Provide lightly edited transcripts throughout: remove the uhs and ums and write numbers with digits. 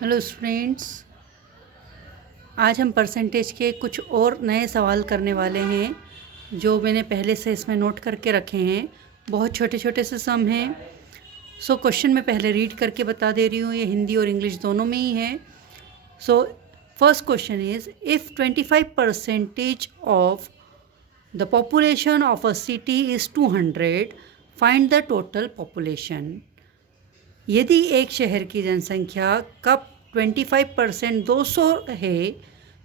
Hello students, आज हम percentage के कुछ और नए सवाल करने वाले हैं जो मैंने पहले से इसमें नोट करके रखे हैं। बहुत छोटे छोटे से सम हैं। क्वेश्चन मैं पहले रीड करके बता दे रही हूँ, ये हिंदी और इंग्लिश दोनों में ही है। First question is, if 25% of the population of a city is 200, find the total population. यदि एक शहर की जनसंख्या का 25% 200 है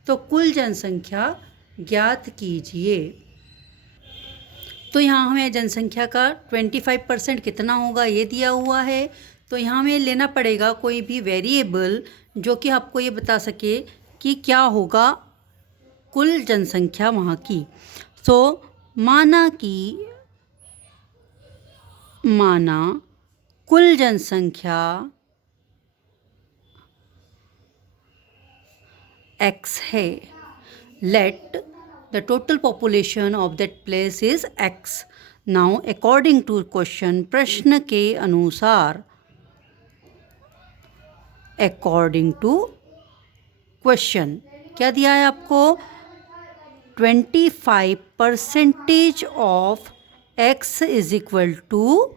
तो कुल जनसंख्या ज्ञात कीजिए। तो यहाँ हमें जनसंख्या का 25% कितना होगा ये दिया हुआ है। तो यहाँ हमें लेना पड़ेगा कोई भी वेरिएबल जो कि आपको ये बता सके कि क्या होगा कुल जनसंख्या वहाँ की। तो माना कुल जनसंख्या x है। Let the total population of that place is x। Now according to question, प्रश्न के अनुसार, अकॉर्डिंग टू क्वेश्चन क्या दिया है आपको? 25% of x is equal to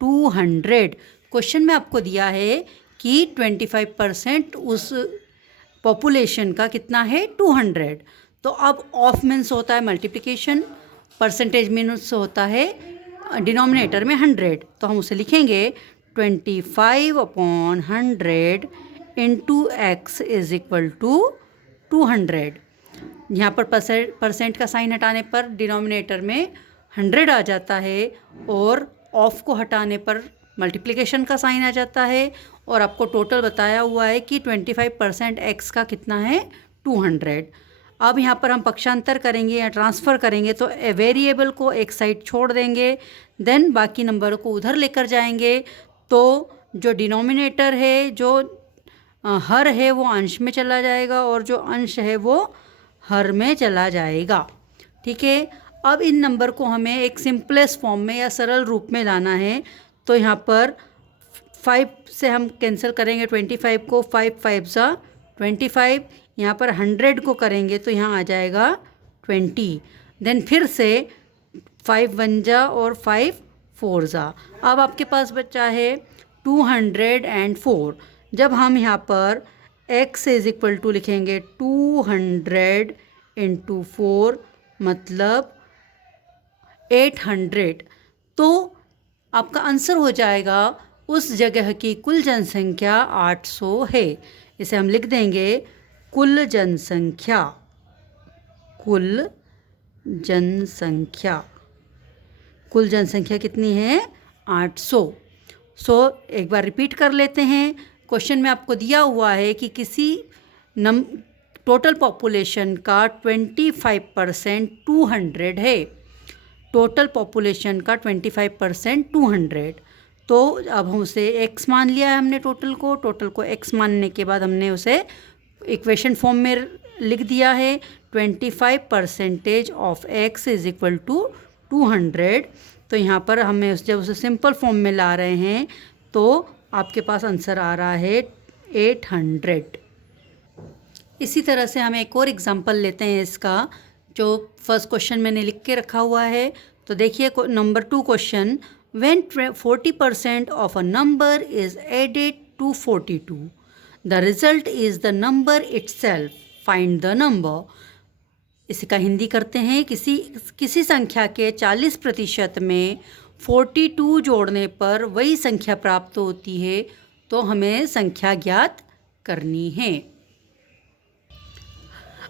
200। Question में आपको दिया है कि 25% उस पॉपुलेशन का कितना है? 200। तो अब ऑफ मीन्स होता है मल्टीप्लिकेशन, परसेंटेज मीन्स होता है डिनोमिनेटर में 100। तो हम उसे लिखेंगे 25/100 into X is equal to 200। यहाँ पर परसेंट का साइन हटाने पर डिनोमिनेटर में 100 आ जाता है और ऑफ को हटाने पर मल्टीप्लिकेशन का साइन आ जाता है। और आपको टोटल बताया हुआ है कि 25% एक्स का कितना है? 200। अब यहाँ पर हम पक्षांतर करेंगे या ट्रांसफ़र करेंगे तो वेरिएबल को एक साइड छोड़ देंगे, देन बाकी नंबर को उधर लेकर जाएंगे। तो जो डिनोमिनेटर है, जो हर है, वो अंश में चला जाएगा और जो अंश है वो हर में चला जाएगा। ठीक है। अब इन नंबर को हमें एक सिंपलेस्ट फॉर्म में या सरल रूप में लाना है। तो यहाँ पर 5 से हम कैंसिल करेंगे 25 को, 5 5 ज़ा 25। यहाँ पर 100 को करेंगे तो यहाँ आ जाएगा 20। देन फिर से 5 1 ज़ा और 5 4 ज़ा। अब आपके पास बचा है 204। जब हम यहाँ पर x इज इक्वल टू लिखेंगे 200 इंटू 4 मतलब 800, तो आपका आंसर हो जाएगा उस जगह की कुल जनसंख्या 800 है। इसे हम लिख देंगे कुल जनसंख्या। कुल जनसंख्या, कुल जनसंख्या कितनी है? 800। एक बार रिपीट कर लेते हैं। क्वेश्चन में आपको दिया हुआ है कि किसी टोटल पॉपुलेशन का 25% 200 है। टोटल पॉपुलेशन का 25% 200। तो अब हम उसे x मान लिया है हमने टोटल को x मानने के बाद हमने उसे इक्वेशन फॉर्म में लिख दिया है। 25% of x is equal to 200। तो यहाँ पर हमें जब उसे सिंपल फॉर्म में ला रहे हैं तो आपके पास आंसर आ रहा है 800। इसी तरह से हम एक और एग्जांपल लेते हैं इसका, जो फर्स्ट क्वेश्चन मैंने लिख के रखा हुआ है। तो देखिए number 2 question, when 40% of a number is added to 42, the result is the number itself, find the number. इसका हिंदी करते हैं। किसी संख्या के 40% में 42 जोड़ने पर वही संख्या प्राप्त होती है, तो हमें संख्या ज्ञात करनी है।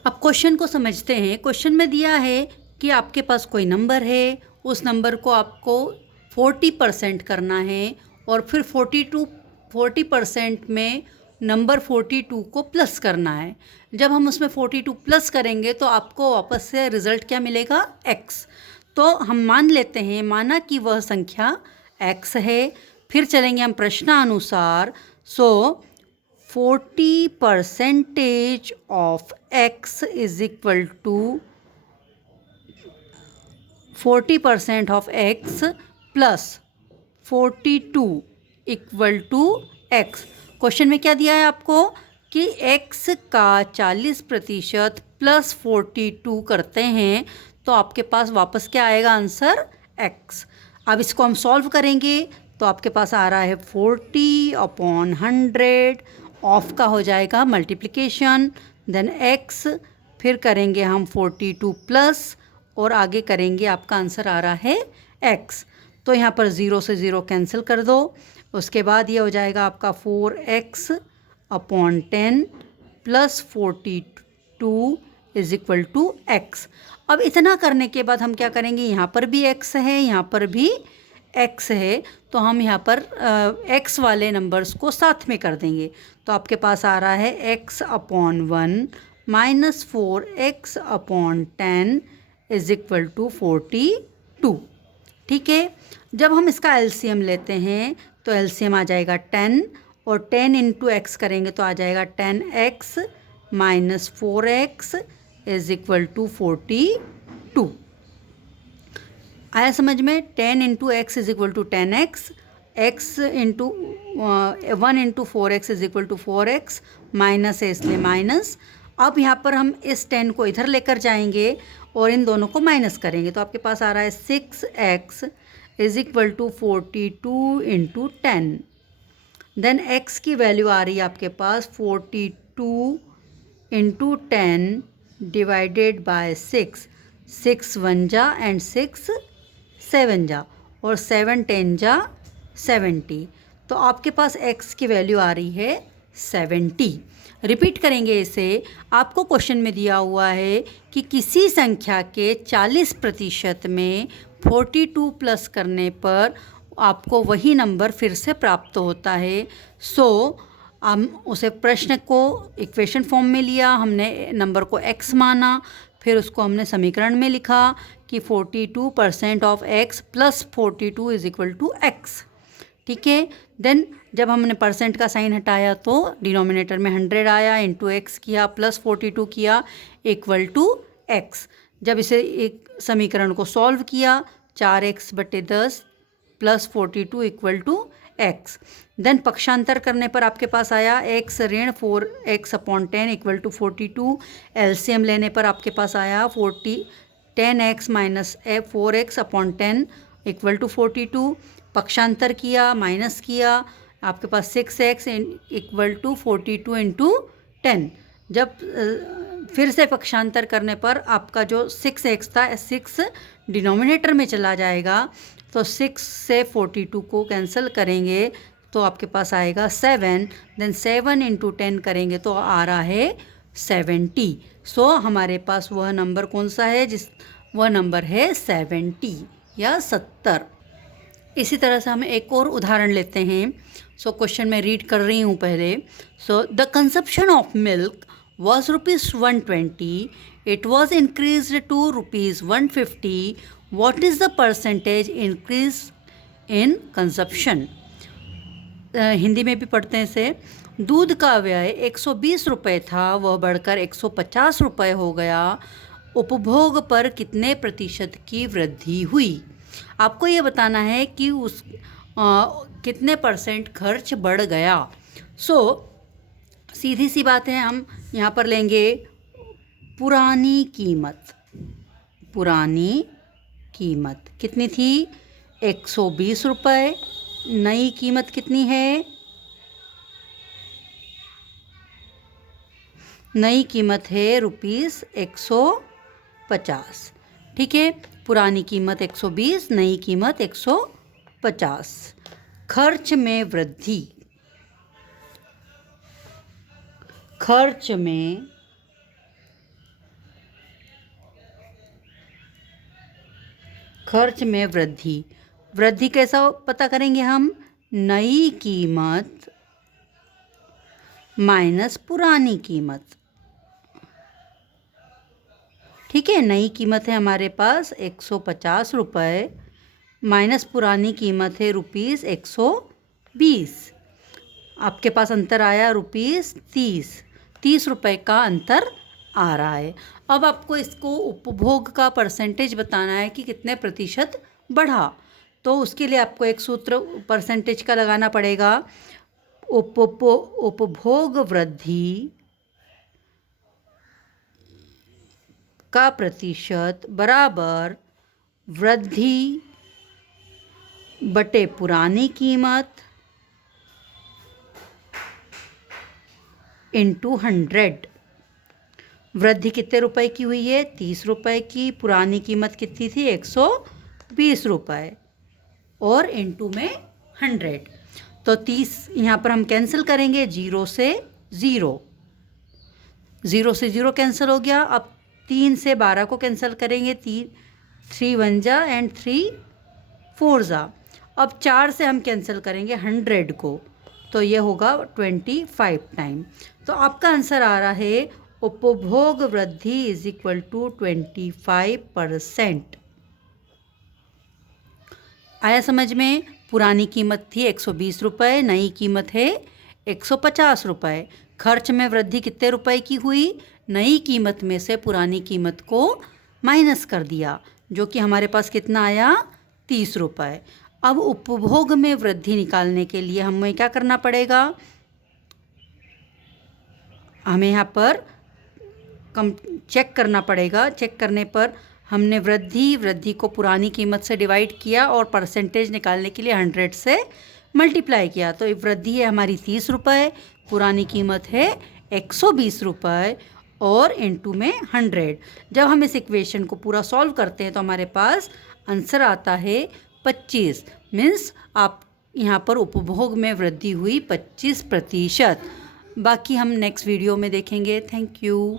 अब क्वेश्चन को समझते हैं। क्वेश्चन में दिया है कि आपके पास कोई नंबर है, उस नंबर को आपको 40% करना है और फिर 40% में नंबर 42 को प्लस करना है। जब हम उसमें 42 प्लस करेंगे तो आपको वापस से रिज़ल्ट क्या मिलेगा? x। तो हम मान लेते हैं, माना कि वह संख्या x है। फिर चलेंगे हम प्रश्नानुसार। 40% of x is equal to 40% of x plus 42 equal to x। Question में क्या दिया है आपको कि x का 40% प्लस 42 करते हैं तो आपके पास वापस क्या आएगा आंसर x। अब इसको हम सॉल्व करेंगे तो आपके पास आ रहा है 40/100, ऑफ का हो जाएगा मल्टीप्लिकेशन, देन x, फिर करेंगे हम 42 प्लस और आगे करेंगे, आपका आंसर आ रहा है x। तो यहाँ पर 0 से 0 कैंसिल कर दो, उसके बाद ये हो जाएगा आपका 4x/10 plus 42 is equal to x। अब इतना करने के बाद हम क्या करेंगे, यहाँ पर भी x है, यहाँ पर भी x है, तो हम यहाँ पर x वाले नंबर्स को साथ में कर देंगे। तो आपके पास आ रहा है x/1 minus 4x/10 is equal to 42। ठीक है, जब हम इसका एलसीएम लेते हैं तो एलसीएम आ जाएगा 10 और 10 इंटू एक्स करेंगे तो आ जाएगा 10x minus 4x is equal to 42। आया समझ में? 10 into X is equal to 10x, x into 1 into 4x is equal to 4x, minus है इसलिए माइनस। अब यहाँ पर हम इस 10 को इधर लेकर जाएंगे और इन दोनों को माइनस करेंगे तो आपके पास आ रहा है 6x is equal to 42 into 10। Then x की वैल्यू आ रही है आपके पास 42 इंटू 10 डिवाइडेड बाय 6, 6 1 जा एंड 6 7 जा और 7 10 जा 70। तो आपके पास x की वैल्यू आ रही है 70। रिपीट करेंगे इसे। आपको क्वेश्चन में दिया हुआ है कि किसी संख्या के 40% में 42 प्लस करने पर आपको वही नंबर फिर से प्राप्त होता है। हम उसे प्रश्न को इक्वेशन फॉर्म में लिया, हमने नंबर को x माना, फिर उसको हमने समीकरण में लिखा कि 42% of x plus 42 is equal to x। ठीक है, देन जब हमने परसेंट का साइन हटाया तो डिनोमिनेटर में 100 आया, इंटू एक्स किया, प्लस 42 किया, इक्वल टू x। जब इसे एक समीकरण को सॉल्व किया 4x/10 plus 42 equal to x। Then पक्षांतर करने पर आपके पास आया x ऋण 4x/10 इक्वल टू 42। एलसीएम लेने पर आपके पास आया 10x minus 4x/10 equal to 42। पक्षांतर किया, माइनस किया, आपके पास 6x इक्वल टू 42 इंटू 10। जब फिर से पक्षांतर करने पर आपका जो 6x था 6 डिनोमिनेटर में चला जाएगा, तो 6 से 42 को कैंसिल करेंगे तो आपके पास आएगा 7। देन 7 इंटू 10 करेंगे तो आ रहा है 70। सो हमारे पास वह नंबर कौन सा है, वह नंबर है 70 या 70। इसी तरह से हम एक और उदाहरण लेते हैं। क्वेश्चन मैं रीड कर रही हूँ पहले। The consumption of milk was ₹120, it was increased to ₹150. What is the percentage increase in consumption? Hindi में भी पढ़ते हैं इसे। दूध का व्यय 120 रुपये था, वह बढ़कर 150 रुपये हो गया। उपभोग पर कितने प्रतिशत की वृद्धि हुई? आपको ये बताना है कि कितने परसेंट खर्च बढ़ गया। सीधी सी बात है, हम यहाँ पर लेंगे पुरानी कीमत। पुरानी कीमत कितनी थी? 120 रुपये। नई कीमत कितनी है? नई कीमत है ₹150। ठीक है, पुरानी कीमत 120, नई कीमत 150। खर्च में वृद्धि। खर्च में वृद्धि। वृद्धि कैसा पता करेंगे हम? नई कीमत माइनस पुरानी कीमत। ठीक है, नई कीमत है हमारे पास 150 रुपये, माइनस पुरानी कीमत है ₹120। आपके पास अंतर आया ₹30। 30 रुपये का अंतर आ रहा है। अब आपको इसको उपभोग का परसेंटेज बताना है कि कितने प्रतिशत बढ़ा। तो उसके लिए आपको एक सूत्र परसेंटेज का लगाना पड़ेगा। उपभोग वृद्धि का प्रतिशत बराबर वृद्धि बटे पुरानी कीमत इंटू 100। वृद्धि कितने रुपए की हुई है? 30 रुपए की। पुरानी कीमत कितनी थी? 120 रुपए, और इंटू में 100। तो 30 यहाँ पर हम कैंसिल करेंगे, 0 से 0, 0 से 0 कैंसिल हो गया। अब 3 से 12 को कैंसिल करेंगे, 3 1 जा एंड 3 4 जा। अब 4 से हम कैंसिल करेंगे 100 को, तो ये होगा 25 टाइम। तो आपका आंसर आ रहा है उपभोग वृद्धि इज इक्वल टू 25%। आया समझ में? पुरानी कीमत थी 120 रुपये, नई कीमत है 150 रुपये। खर्च में वृद्धि कितने रुपए की हुई? नई कीमत में से पुरानी कीमत को माइनस कर दिया, जो कि हमारे पास कितना आया? 30 रुपये। अब उपभोग में वृद्धि निकालने के लिए हमें क्या करना पड़ेगा? हमें यहाँ पर चेक करना पड़ेगा। चेक करने पर हमने वृद्धि को पुरानी कीमत से डिवाइड किया और परसेंटेज निकालने के लिए 100 से मल्टीप्लाई किया। तो वृद्धि है हमारी 30 रुपये, पुरानी कीमत है 120 रुपये, और इंटू में 100। जब हम इस इक्वेशन को पूरा सॉल्व करते हैं तो हमारे पास आंसर आता है 25। मीन्स आप यहाँ पर उपभोग में वृद्धि हुई 25%। बाकी हम नेक्स्ट वीडियो में देखेंगे। Thank you.